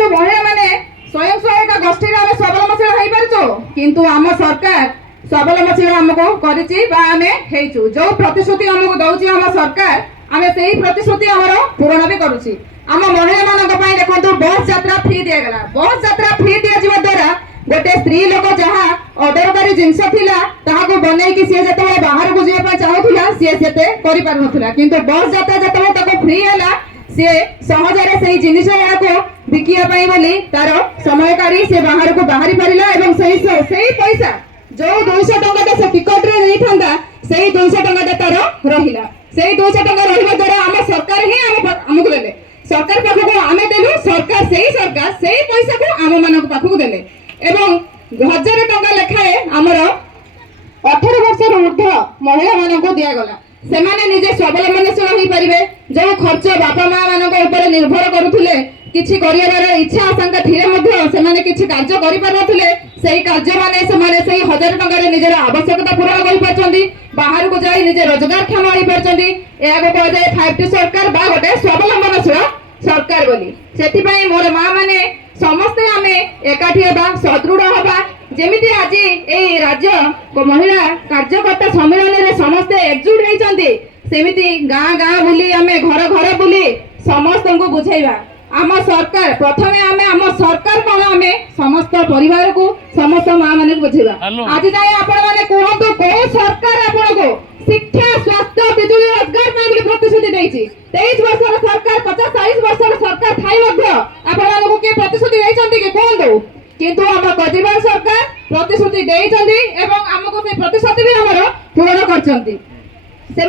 जो महिला माने स्वयं सहायता गोष्ठी आम स्वावलम्बनशील हो पार्छु किंतु आम सरकार स्वावलम्बनशील आमको करिछि बा आमे हेइछु जो प्रतिश्रुति आमको दउछि आम सरकार आमे सेही प्रतिश्रुति हमर पूर्ण भी करूछि। आम महिला मानक पई देखंतु बस यात्रा फ्री दिया गला। बस यात्रा फ्री दिया जिवा द्वारा गोटे स्त्री लोक जहा अदरकारी जिनस थिला ताहाको बनै कि सी जते बाहर को जिया पई चाहुथिला सी सेते करि पार नथिला किंतु बस यात्रा जते ताको फ्री हला सी सहजरे सेही जिनिस याको बिकिया पई बोली तार समय काढी से बाहर को बाहरी परिला एवं सेही पैसा जो 200 टंका से टिकट रे नै थांदा सेही 200 टंका तार रहिला। सेही 200 टंका रहिबा द्वारा हम सरकार ही हमको देले सरकार पाखको आमे देलु सरकार सेही पैसा को आम मानक पाखको देले एवं 1000 टंका लेखाए आमर 18 वर्ष ऊर्ध महिला मानक दिया गला। सेमाने निजे स्वावलम्बनशील होई परिबे जो खर्च बापा मां मानक ऊपर निर्भर करूथिले किछि करियार इच्छा आशंका थिले मध्ये सेमाने किछि कार्य करि पार नथिले सेही कार्य माने सेमाने सेही 1000 टंका रे निजर आवश्यकता पूर्ण करि पाछंती बाहर को जाई निजे रोजगार क्षम होई पाछंती एगो कह जाय 5T सरकार बा गोटे स्वावलम्बनशील सरकार बोली। सेति पई मोर मां माने समस्ते आमे एकाठी हेबा सदृढ़ हेबा जेमिति आज ए राज्य महिला कार्यकर्ता सम्मेलन रे समस्ते एकजुट होइचंती सेमिति गाँ गाँ बुली आमे घर घर बुली समस्त को बुझाइबा आम सरकार प्रथमे आमे आम सरकार कोन आमे समस्त परिवार को समस्त मां माने बुझाइबा। आज जाय आपण माने कहंतु को सरकार आपण को शिक्षा स्वास्थ्य बिजुली रोजगार ପାଇଁ ବୋଲି ପ୍ରତିଶ୍ରୁତି ଦେଇଛି